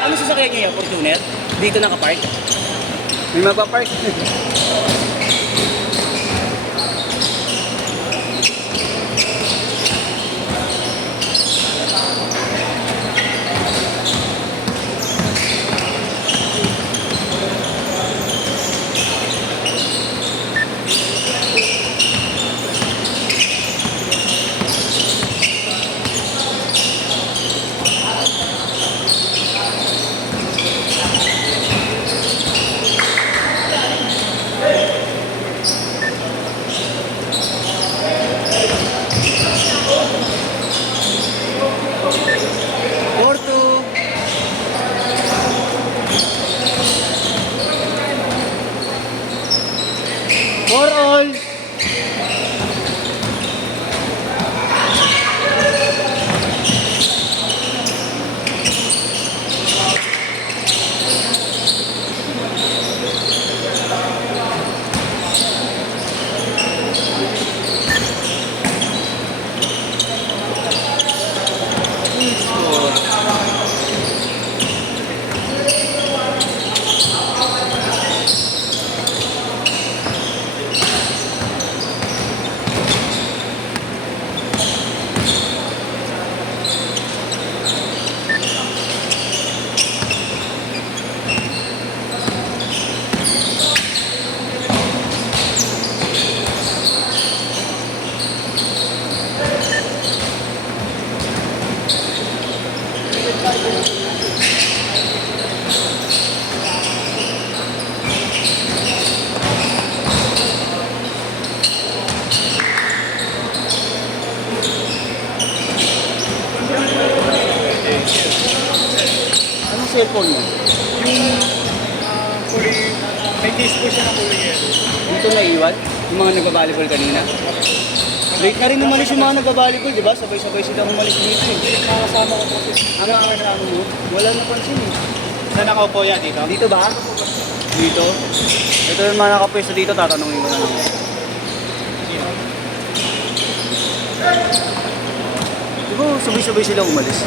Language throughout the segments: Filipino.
Ano sasakyan niyo yan? Fortuner? Dito nakapark? May magpapark. Porto. For all. Anong cellphone mo? May case po siya na kulay yan. Dito naiwan? Yung mga nagbabalibol kanina? Late na rin umalis yung mga nagbabalibol, di ba? Sabay-sabay sila umalis dito eh. Nakasama ko po. Ano ang kasama mo? Wala napansin eh. Saan nakaupo yan dito? Dito ba? Dito? Ito yung mga nakapwesto dito, tatanungin ko na lang. Di ba sabay-sabay sila umalis?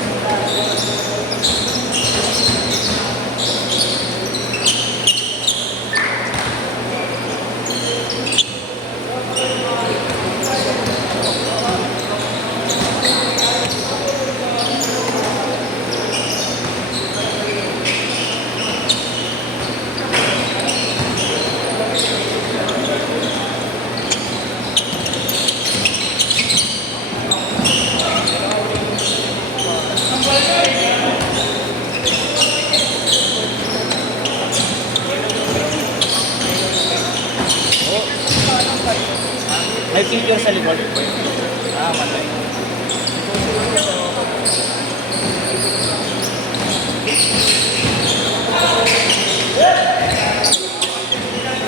May picture sa likod. Matay.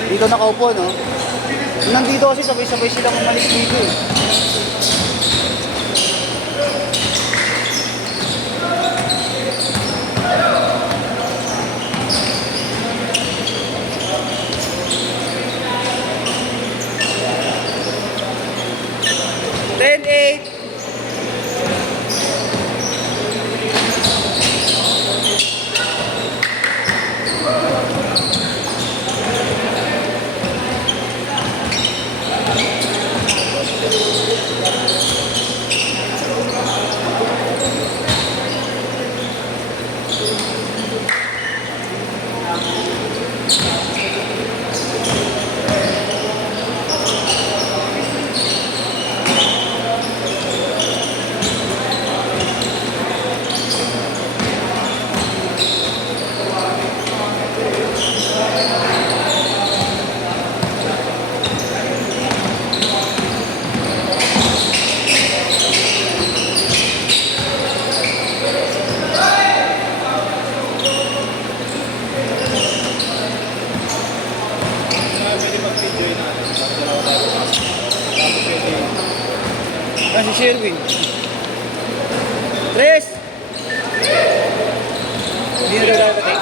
Dito nakaupo, no? Nandito kasi sabay-sabay silang umalis dito eh. Si Sherwin. Tres! Hindi na daw dadating.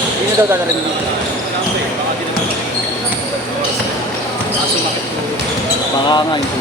Hindi na daw dadating dito. Baka nga yung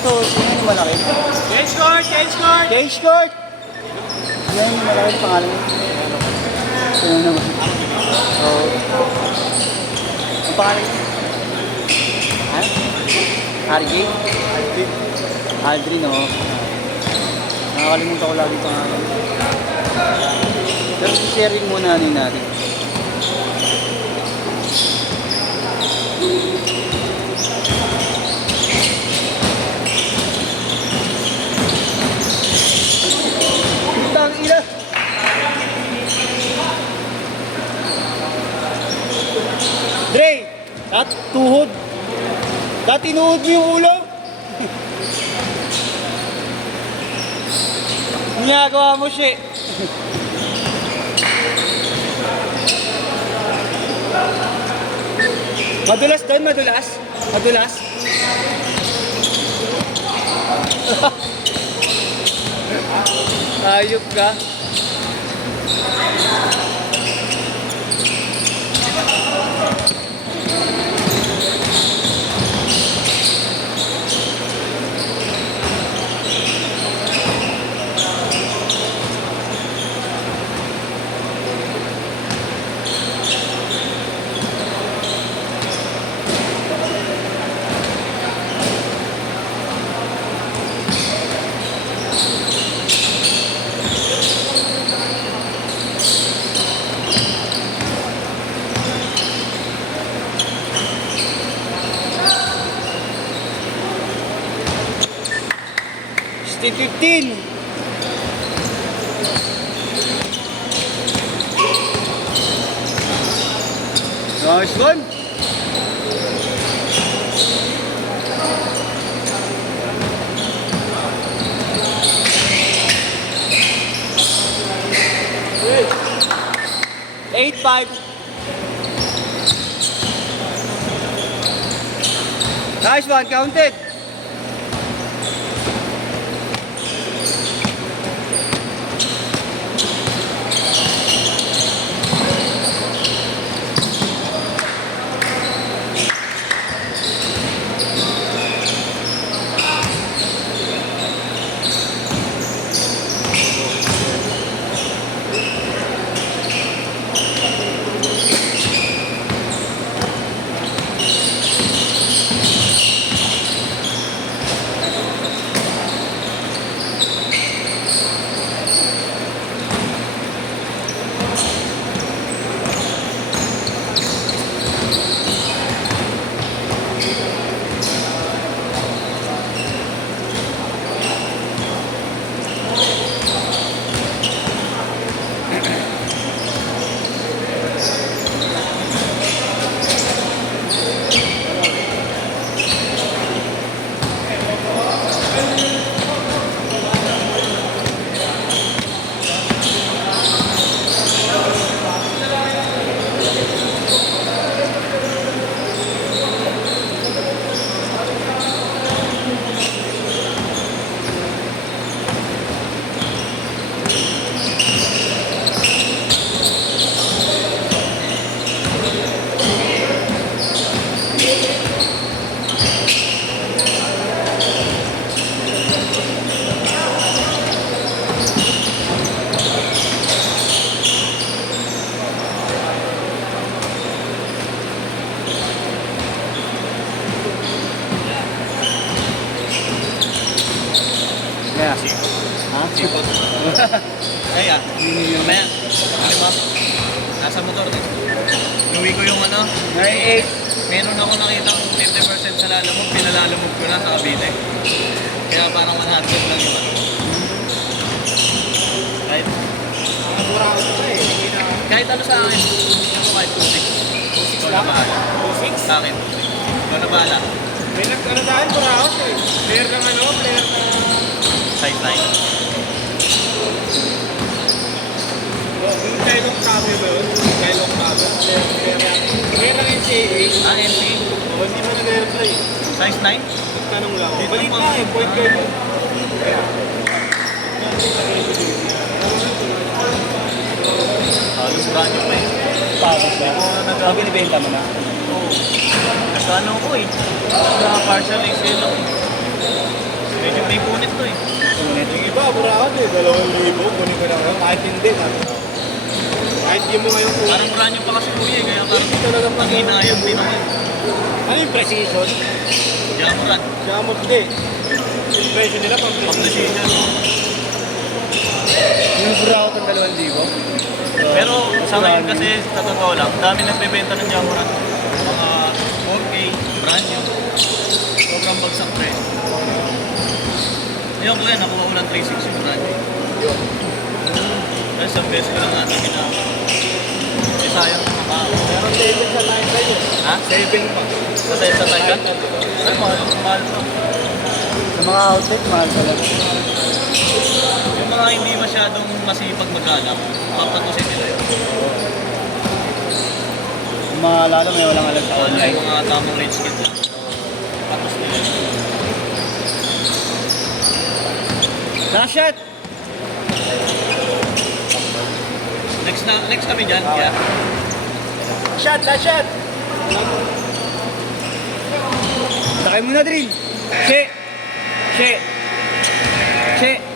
ito, sino yung malaki? Change court! Change court! Cage court! Yan yung malaki yung pangalan niya. Sino naman? Oo. Ang pangalan niya? Ha? RJ? Aldrin, oo. Nakakalimutan ko lagi yung pangalan. Pero sharing muna natin. Putang ina! Dre! Tuhod! Tinuhod mo yung ulo! Ginagawa mo siya. Madulas doon, madulas. Madulas. Ayop ka. Stay 15. Nice one. Eight five. Nice one, counted. Kaya? Ha? Sipot. Kaya, mamaya. Ano ba? Nasa motor din. Inuwi ko yung ano. 98. Meron ako nakita 50% sa lalamog. Pinalalamog ko na sa Cavite. Kaya parang 100 lang yung ano. Kahit kahit ano sa akin. Ako kahit 2.6. Ikaw na bahala. 2.6? Sa akin. Ikaw na bahala. May nagkano dahil paraos eh. Player ng ano, player ng... Sideline. Yung Kylong Cabo ba yun? Kylong Cabo. Player ng NCAA. Ah, NP. O, hindi mo nag-airplay. Size 9? Nagtanong lang. Dito Balit pa. na eh, point guard yun. Halos brand new pa eh. Pagod ba? Ah, binibenta mo na? Oo. Nagkano ko eh. Naka-partial ACL lang eh. to eh. Sumunit. Yung iba, murahan eh. 2,000. Kunin ko lang. Kahit hindi. Kahit di mo ngayon kung Parang brand new pa kasi kuya eh, kaya parang hindi talaga panghinayang din ako. ano yung precision? Jamuran, Siya mo hindi. Yung presyo nila pang precision. pang-precision. Yung Buraot ang 2,000. Pero sa ngayon kasi, sa totoo lang, dami nagbebenta ng Jamuran. Mga 4K, brand new. Sobrang bagsak presyo. Ngayon kuya, nakuha ko lang 360 yung brand new. Dahil sa beses ko lang natin ginawa. Eh sayang mga tao. Pero 7 sa line kayo. Ha? 7 pa. Sa Taycan? Ay, mahal pa. Sa mga outlet, mahal pala. Yung mga hindi masyadong masipag maghanap, papatusin nila yun. Yung mga lalo may walang alam sa online. Yung mga tamang rich kid lang. Patos nila yun. Last shot! Next kami dyan, kaya. Shot! Last shot! Sakay mo na, Drill! Che! Che! Che!